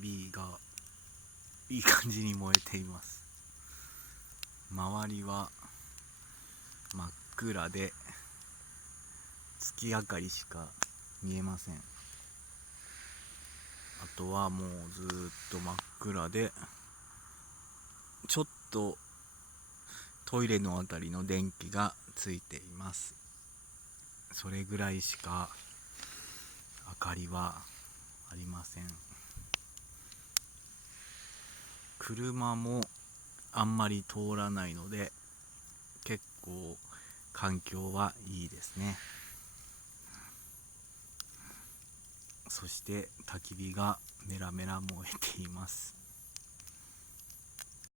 き火がいい感じに燃えています。周りは真っ暗で月明かりしか見えません。あとはもうずっと真っ暗で、ちょっとトイレのあたりの電気がついています。それぐらいしか明かりはありません。車もあんまり通らないので結構環境はいいですね。そして焚き火がメラメラ燃えています。